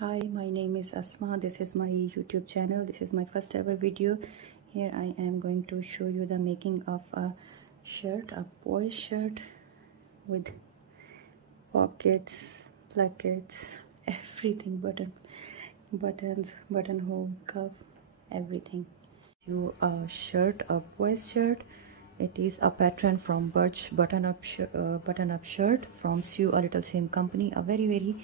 Hi, my name is Asma. This is my YouTube channel. This is my first ever video. Here I am going to show you the making of a shirt, a boy's shirt with pockets, plackets, everything, buttons, buttonhole, cuff, everything. A shirt, a boy's shirt. It is a pattern from Birch button-up shirt from Sew a Little Seam Company, a very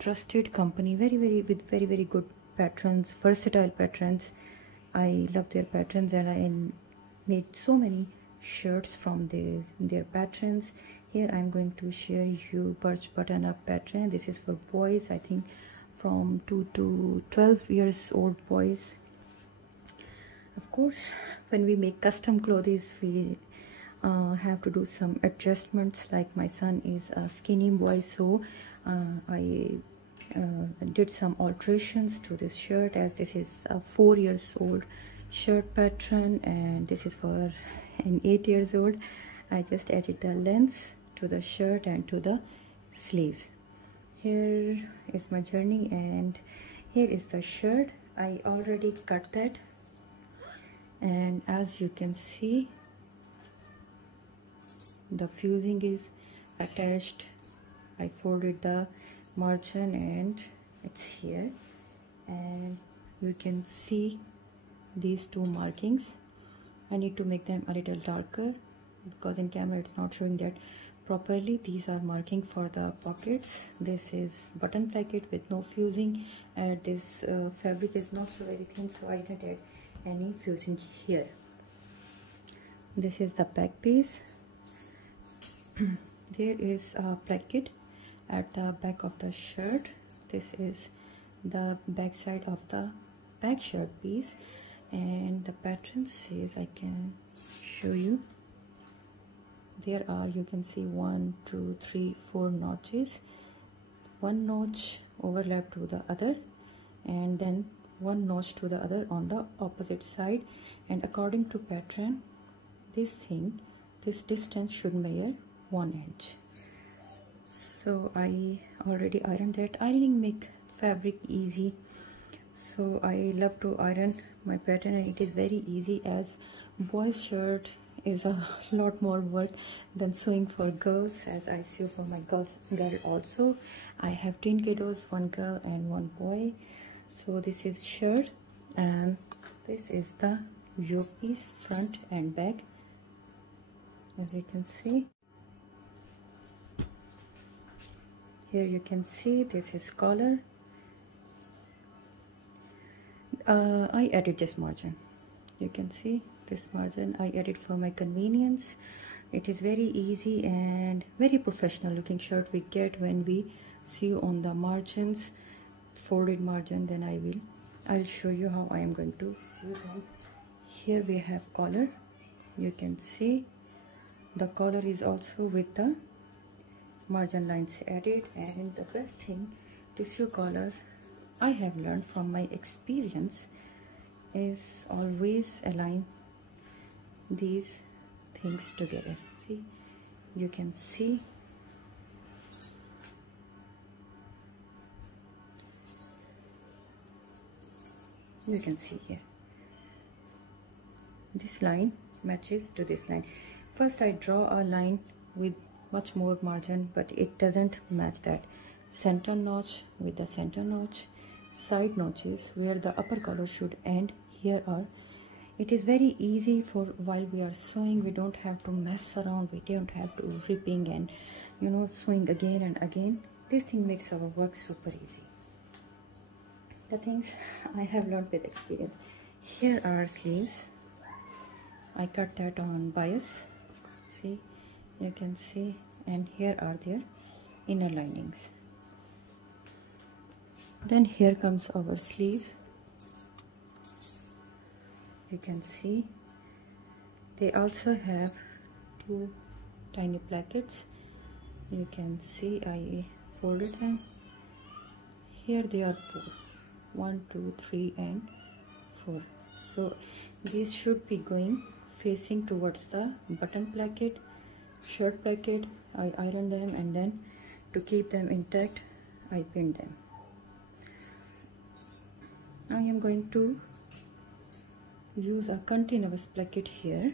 trusted company, with very good patterns, versatile patterns. I love their patterns and I made so many shirts from their patterns. Here I'm going to share you Birch button-up pattern. This is for boys, I think from 2 to 12 years old boys. Of course, when we make custom clothes, we have to do some adjustments. Like my son is a skinny boy, so I did some alterations to this shirt, as this is a 4 years old shirt pattern and this is for an 8 years old. I just added the length to the shirt and to the sleeves. Here is my journey and here is the shirt. I already cut that, and as you can see, the fusing is attached. I folded the margin and it's here, and you can see these two markings. I need to make them a little darker because in camera it's not showing that properly. These are marking for the pockets. This is button placket with no fusing, and this fabric is not so very thin, so I didn't add any fusing here. This is the back piece. There is a placket at the back of the shirt. This is the back side of the back shirt piece, and the pattern says, I can show you, there are, you can see 1 2 3 4 notches, one notch overlap to the other and then one notch to the other on the opposite side, and according to pattern, this distance should measure 1 inch. So I already ironed that. Ironing make fabric easy, so I love to iron my pattern, and it is very easy, as boys shirt is a lot more work than sewing for girls, as I sew for my girl also. I have twin kiddos, one girl and one boy. So this is shirt and this is the yoke piece, front and back, as you can see. Here you can see this is collar. I added this margin. You can see this margin I added for my convenience. It is very easy and very professional looking shirt we get when we sew on the margins, folded margin. Then I'll show you how I am going to sew them. Here we have collar. You can see the collar is also with the margin lines added, and the best thing to sew collar, I have learned from my experience, is always align these things together. See, you can see here this line matches to this line. First I draw a line with much more margin, but it doesn't match that. Center notch with the center notch, side notches where the upper collar should end, here are. It is very easy for while we are sewing. We don't have to mess around, we don't have to ripping and sewing again and again. This thing makes our work super easy. The things I have learned with experience. Here are sleeves. I cut that on bias. See, you can see, and here are their inner linings. Then here comes our sleeves. You can see they also have two tiny plackets. You can see I folded them. Here they are 4, 1 2 3 and 4. So these should be going facing towards the button placket, shirt placket. I iron them, and then to keep them intact I pinned them. I am going to use a continuous placket here.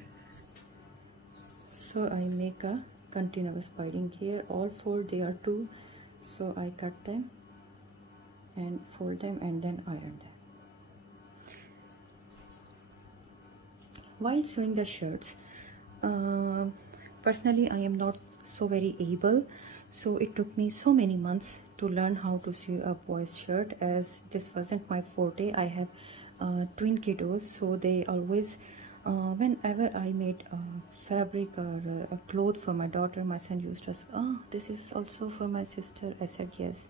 So I make a continuous binding here. All four, they are two, so I cut them and fold them and then iron them. While sewing the shirts, personally I am not so very able, so it took me so many months to learn how to sew a boy's shirt, as this wasn't my forte. I have twin kiddos, so they always whenever I made fabric or a cloth for my daughter, my son used to ask, "Oh, this is also for my sister." I said yes.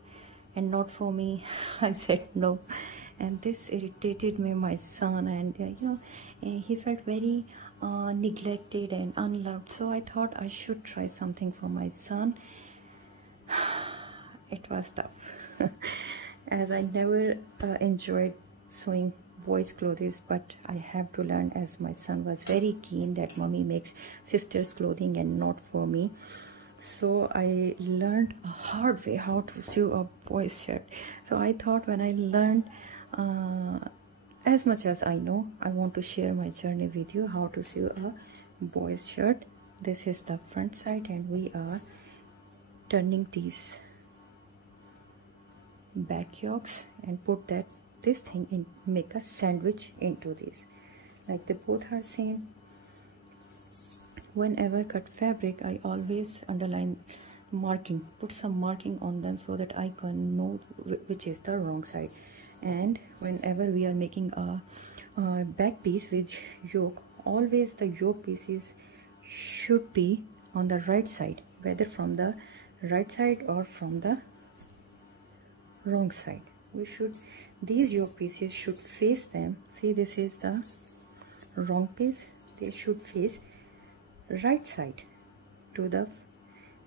And not for me. I said no. And this irritated me, my son, and he felt very neglected and unloved. So I thought I should try something for my son. It was tough as I never enjoyed sewing boys' clothes, but I have to learn, as my son was very keen that mommy makes sisters' clothing and not for me. So I learned a hard way how to sew a boy's shirt. So I thought when I learned as much as I know, I want to share my journey with you, how to sew a boy's shirt. This is the front side, and we are turning these back yokes and put this thing in, make a sandwich into this, like they both are same. Whenever cut fabric, I always underline marking, put some marking on them so that I can know which is the wrong side. And whenever we are making a back piece with yoke, always the yoke pieces should be on the right side, whether from the right side or from the wrong side. These yoke pieces should face them. See, this is the wrong piece. They should face right side to the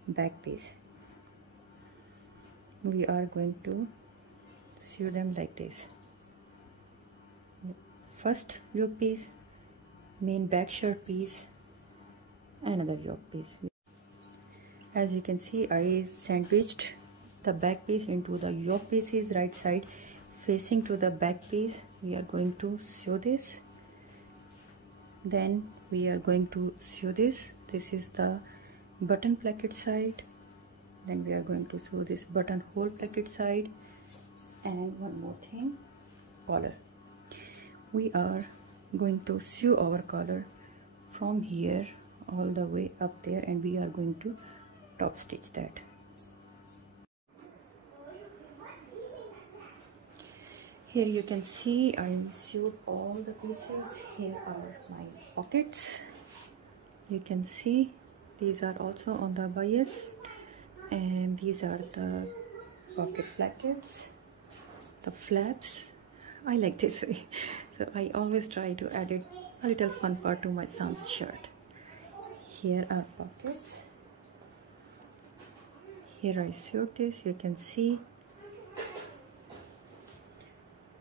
back piece. We are going to sew them like this. First yoke piece, main back shirt piece, another yoke piece. As you can see, I sandwiched the back piece into the yoke pieces, right side facing to the back piece. We are going to sew this. Then we are going to sew this. This is the button placket side. Then we are going to sew this buttonhole placket side. And one more thing, collar. We are going to sew our collar from here all the way up there, and we are going to top stitch that. Here you can see I sewed all the pieces. Here are my pockets. You can see these are also on the bias, and these are the pocket plackets, the flaps. I like this way, so I always try to add a little fun part to my son's shirt. Here are pockets. Here I sewed this, you can see.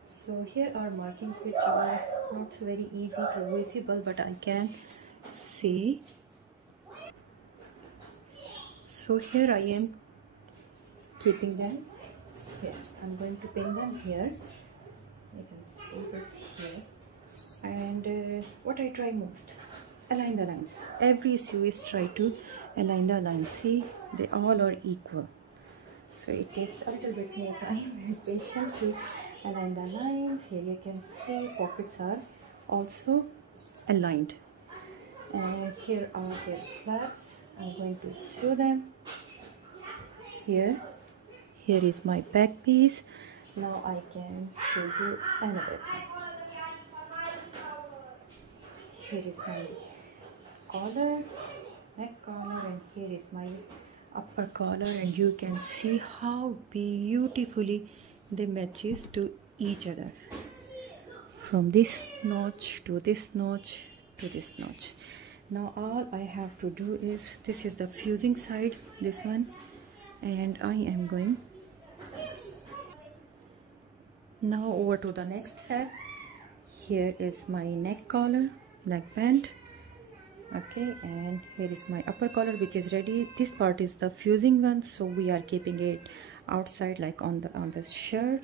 So here are markings which are not so very easy to visible, but I can see. So here I am keeping them here. I'm going to pin them here. You can see this here. And what I try most, align the lines. Every sewist try to align the lines. See, they all are equal. So it takes a little bit more time and patience to align the lines. Here you can see pockets are also aligned. And here are their flaps. I'm going to sew them. Here is my back piece. Now I can show you another thing. Here is my collar, neck collar, and here is my upper collar, and you can see how beautifully they matches to each other, from this notch to this notch to this notch. Now all I have to do is, this is the fusing side, this one, and I am going now over to the next step. Here is my neck collar, neck band. Okay, and here is my upper collar, which is ready. This part is the fusing one, so we are keeping it outside, like on the shirt.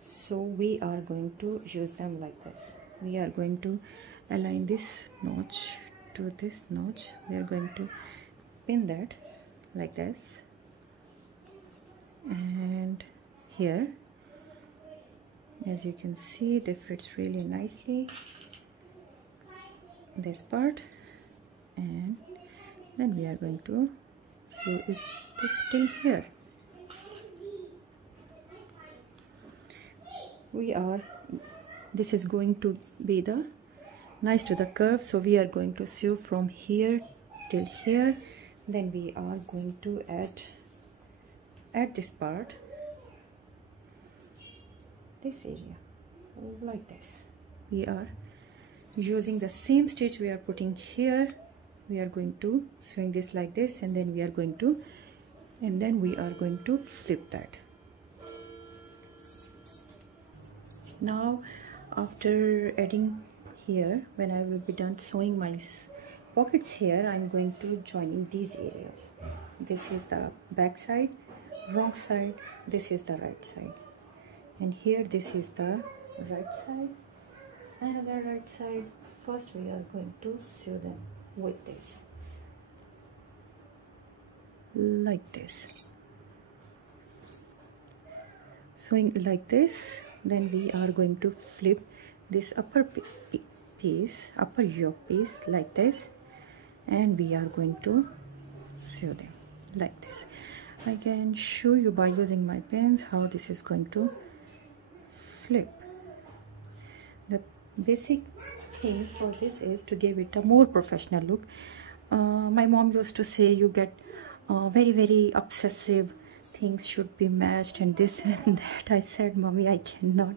So we are going to use them like this. We are going to align this notch to this notch. We are going to pin that like this, and here, as you can see, they fits really nicely, this part, and then we are going to sew it till here. This is going to be the nice to the curve, so we are going to sew from here till here. Then we are going to add this part, this area, like this. We are using the same stitch we are putting here. We are going to swing this like this, and then we are going to flip that. Now after adding here, when I will be done sewing my pockets here, I'm going to join these areas. This is the back side, wrong side, this is the right side, and here this is the right side, another right side. First we are going to sew them with this, like this, sewing like this. Then we are going to flip this upper yoke piece like this, and we are going to sew them like this. I can show you by using my pens how this is going to flip. The basic thing for this is to give it a more professional look. My mom used to say you get very obsessive, things should be matched and this and that. I said, Mommy, I cannot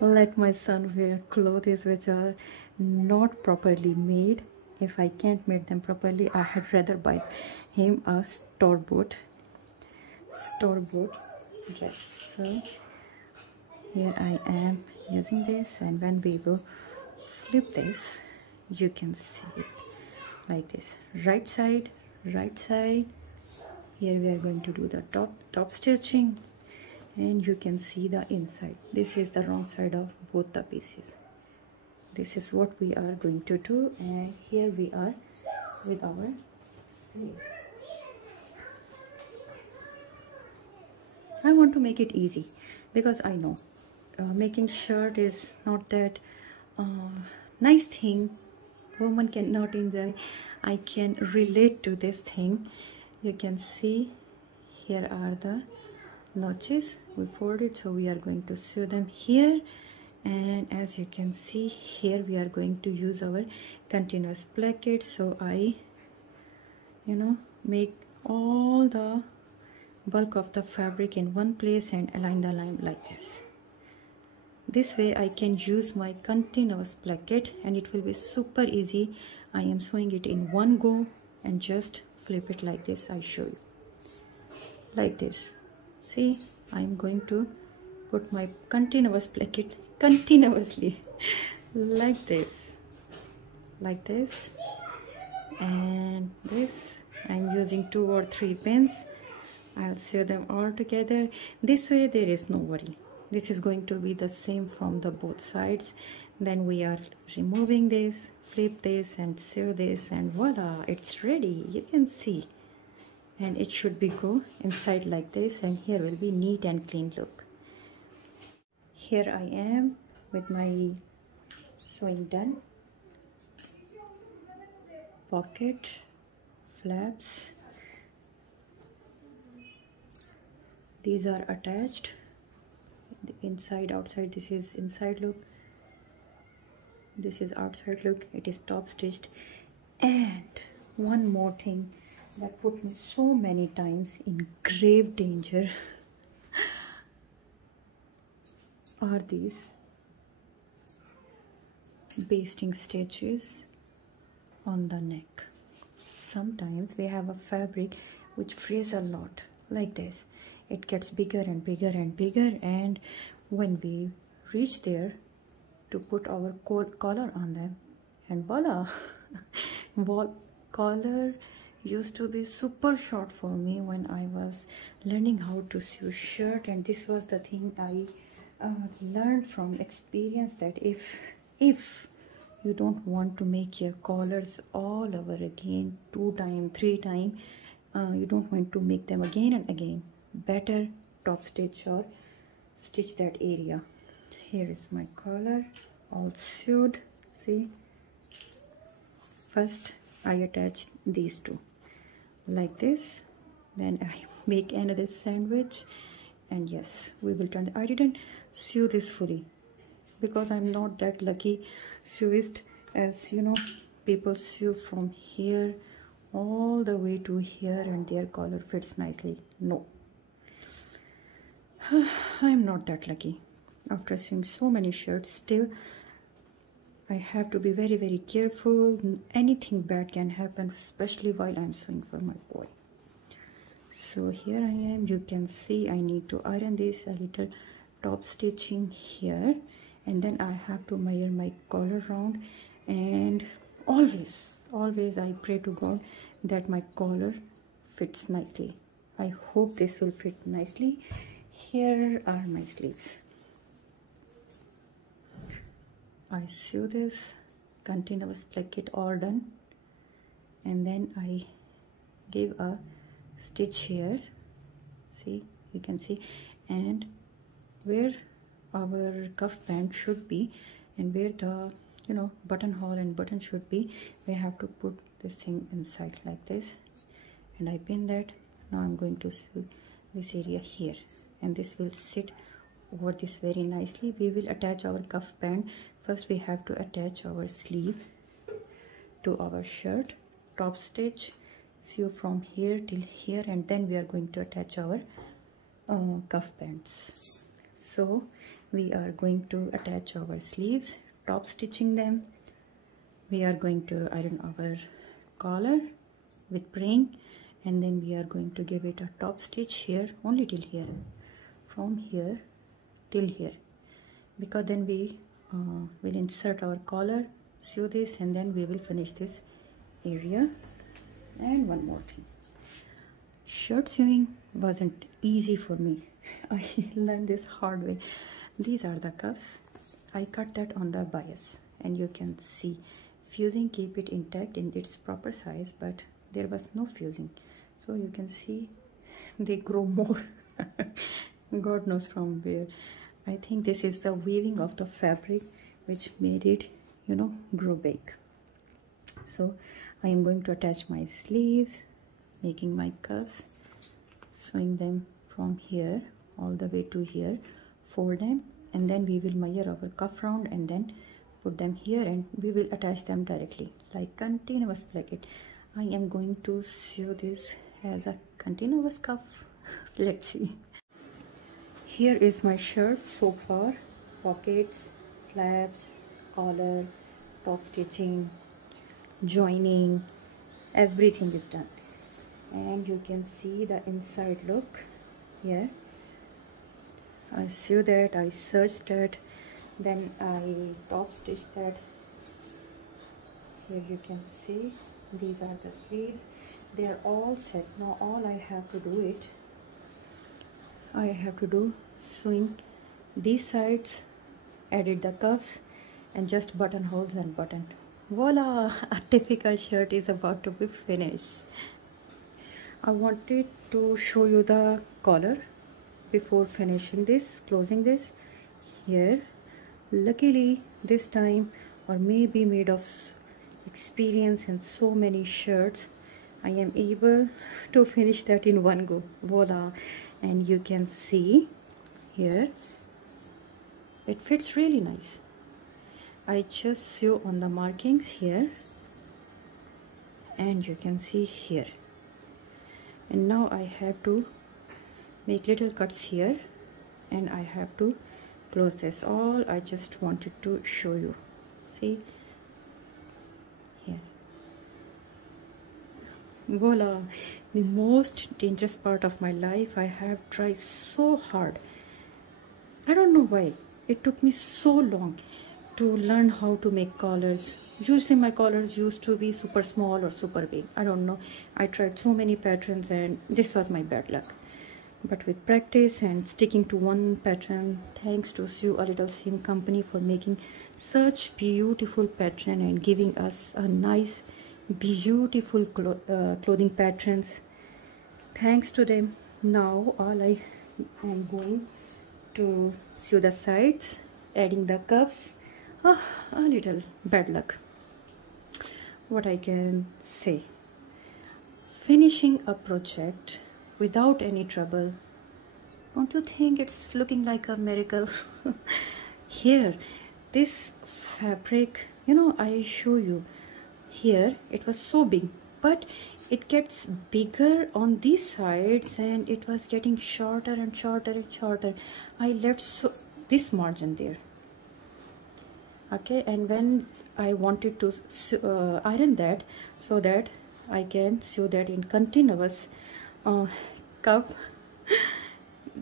let my son wear clothes which are not properly made. If I can't make them properly, I had rather buy him a store-bought dress. So here I am using this, and when we will flip this, you can see it like this, right side. Here we are going to do the top stitching, and you can see the inside. This is the wrong side of both the pieces. This is what we are going to do, and here we are with our sleeve. I want to make it easy because I know making shirt is not that nice thing. Woman cannot enjoy. I can relate to this thing. You can see here are the notches we folded, so we are going to sew them here. And as you can see here, we are going to use our continuous placket. So I make all the bulk of the fabric in one place and align the line like this. This way I can use my continuous placket and it will be super easy. I am sewing it in one go and just flip it like this. I show you like this. See, I'm going to put my continuous placket continuously like this, and this. I'm using 2 or 3 pins. I'll sew them all together. This way there is no worry. This is going to be the same from the both sides. Then we are removing this, flip this and sew this, and voila, it's ready. You can see, and it should be go inside like this, and here will be neat and clean look. Here I am with my sewing done. Pocket, flaps, these are attached, the inside outside. This is inside look, this is outside look. It is top stitched. And one more thing that put me so many times in grave danger are these basting stitches on the neck. Sometimes we have a fabric which frays a lot like this. It gets bigger and bigger and bigger, and when we reach there to put our collar on them, and voila, collar used to be super short for me when I was learning how to sew shirt, and this was the thing I learned from experience that if you don't want to make your collars all over again 2 times 3 times, you don't want to make them again and again, better top stitch or stitch that area. Here is my collar all sewed. See, first I attach these two like this, then I make another sandwich, and yes, we will turn. I didn't sew this fully because I'm not that lucky sewist, as you know, people sew from here all the way to here and their collar fits nicely. No, I'm not that lucky. After sewing so many shirts, still I have to be very, very careful. Anything bad can happen, especially while I'm sewing for my boy. So here I am. You can see I need to iron this, a little top stitching here, and then I have to measure my collar round, and always I pray to God that my collar fits nicely. I hope this will fit nicely. Here are my sleeves. I sew this continuous placket all done, and then I give a stitch here. See, you can see, and where our cuff band should be and where the buttonhole and button should be, we have to put this thing inside like this, and I pin that. Now I'm going to sew this area here, and this will sit over this very nicely. We will attach our cuff band. First we have to attach our sleeve to our shirt, top stitch, sew from here till here, and then we are going to attach our cuff bands. So we are going to attach our sleeves, top stitching them. We are going to iron our collar with praying, and then we are going to give it a top stitch here only till here, from here till here, because then we will insert our collar, sew this, and then we will finish this area. And one more thing, shirt sewing wasn't easy for me. I learned this hard way. These are the cuffs. I cut that on the bias, and you can see fusing keep it intact in its proper size, but there was no fusing, so you can see they grow more. God knows from where. I think this is the weaving of the fabric which made it, grow big. So I am going to attach my sleeves, making my cuffs, sewing them from here all the way to here, fold them, and then we will measure our cuff round and then put them here, and we will attach them directly like continuous placket. I am going to sew this as a continuous cuff. Let's see. Here is my shirt so far. Pockets, flaps, collar, top stitching, joining, everything is done, and you can see the inside look here. I sew that, I serged that, then I top stitched that. Here you can see these are the sleeves. They are all set. Now all I have to do sewing these sides, added the cuffs, and just buttonholes and button. Voila, a typical shirt is about to be finished. I wanted to show you the collar before finishing this, closing this here. Luckily this time, or maybe made of experience in so many shirts, I am able to finish that in one go. Voila. And you can see here it fits really nice. I just sew on the markings here, and you can see here, and now I have to make little cuts here, and I have to close this. All I just wanted to show you. See here. Voila, the most dangerous part of my life. I have tried so hard. I don't know why it took me so long to learn how to make collars. Usually my collars used to be super small or super big. I don't know. I tried so many patterns, and this was my bad luck. but with practice and sticking to one pattern. Thanks to Sew a Little Seam Company for making such beautiful pattern and giving us a nice beautiful clothing patterns. Thanks to them. Now all I am going to sew the sides, adding the cuffs. A little bad luck, what I can say. Finishing a project without any trouble, don't you think it's looking like a miracle? Here, this fabric, you know, I show you here, it was so big, but it gets bigger on these sides and it was getting shorter and shorter and shorter. I left this margin there, okay, and when I wanted to iron that so that I can sew that in continuous cuff,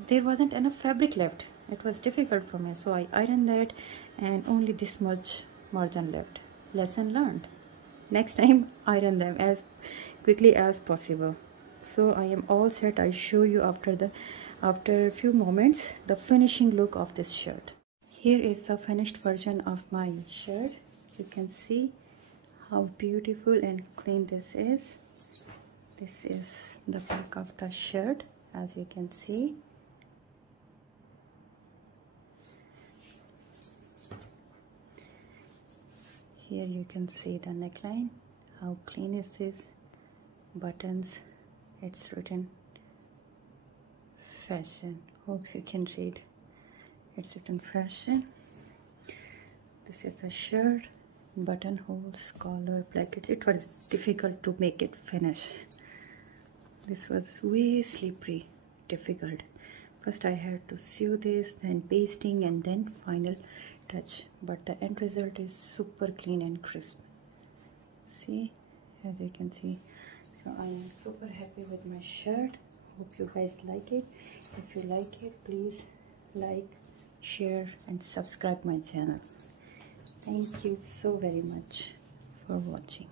there wasn't enough fabric left. It was difficult for me, so I ironed that and only this much margin left. Lesson learned. Next time iron them as quickly as possible. So I am all set. I show you after a few moments the finishing look of this shirt. Here is the finished version of my shirt. You can see how beautiful and clean this is. This is the back of the shirt, as you can see. Here you can see the neckline. How clean is this? Buttons. It's written fashion. Hope you can read. It's written fashion. This is the shirt. Buttonholes, collar, plackets. It was difficult to make it finish. This was way slippery, difficult. First I had to sew this, then pasting, and then final touch. But the end result is super clean and crisp. See, as you can see. So I am super happy with my shirt. Hope you guys like it. If you like it, please like, share, and subscribe my channel. Thank you so very much for watching.